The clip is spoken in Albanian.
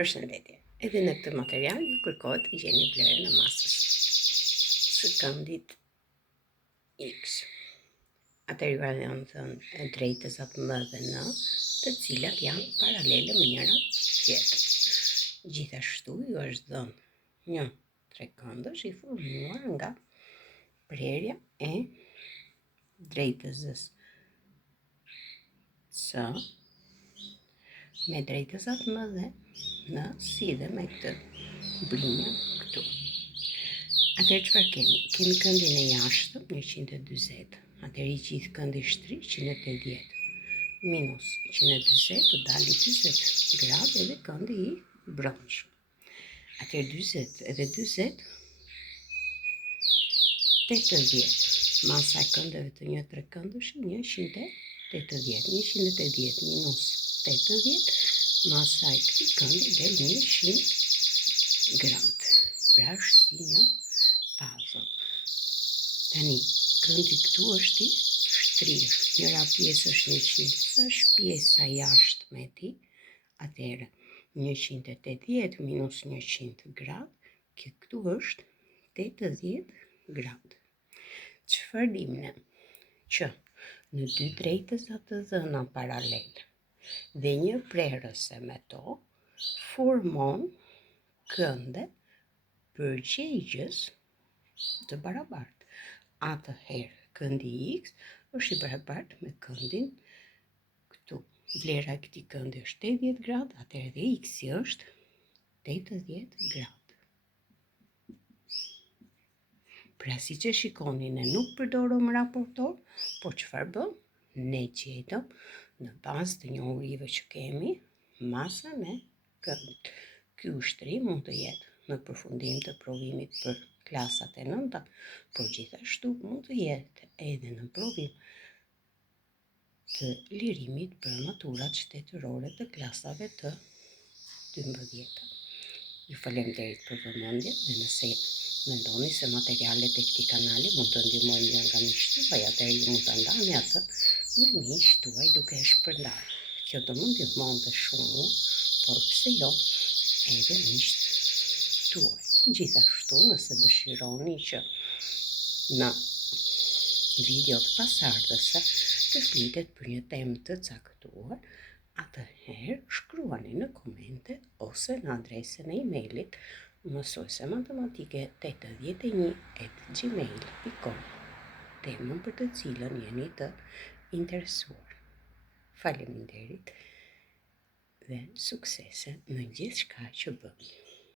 Përshëndetje. Edhe në këtë material ju kërkohet të gjeni vlerën e masës së këndit X. Atëherë ju janë thënë e drejtësat M dhe N, të cilat janë paralele me njëra tjetrën. Gjithashtu ju është dhënë një trekëndësh i formuar nga prerja e drejtësës S me drejtësat M dhe N, si dhe me këtë brinjë këtu. Atëherë çfarë kemi? Kemi këndin e jashtëm 140. Atëherë i gjithë këndi shtri 180 minus 140 të dali 40 gradë edhe këndi i brendshëm. Atëherë 40 edhe 40 80. Masa e këndeve të një trekëndësh 180. 180 minus 80, masa e këtij këndi del 100 gradë. Pra është si një puzzle. Tani këndi këtu është i shtrirë. Njëra pjesë është 100, është pjesa jashtme e tij. Atëherë 180 minus 100 gradë, këtu është 80 gradë. Çfarë dim ne? Që në dy drejtësat të dhëna paralel dhe një prerëse me to formon kënde përgjegjës të barabartë. Atëherë këndi X është i barabartë me këndin këtu. Vlera e këtij këndi është 80 gradë, atëherë dhe X është 80 gradë. Pra si që shikoni, ne nuk përdorëm raportor, por çfarë bëm? Ne gjetëm në bazë të njohurive që kemi masën e këndit. Ky ushtri mund të jetë në përfundim të provimit për klasat e nënta, por gjithashtu mund të jetë edhe në provim të lirimit për maturat shtetërore të klasave të 12. Ju falenderit për vëmendjen dhe nëse mendoni se materialet e këtij kanali mund të ndihmojnë nga miqtë tuaj, atëherë ju mund ta ndani atë me miqtë tuaj duke e shpërndarë. Kjo do më ndihmonte shumë, por pse jo, edhe miqtë tuaj. Gjithashtu, nëse dëshironi që në videot pasardhëse të flitet për një temë të caktuar, atëherë shkruani në komente ose në adresën e emailit mësuesematematike81@gmail.com, temën për të cilën jeni të interesuar. Faleminderit dhe suksese në gjithçka që bëni.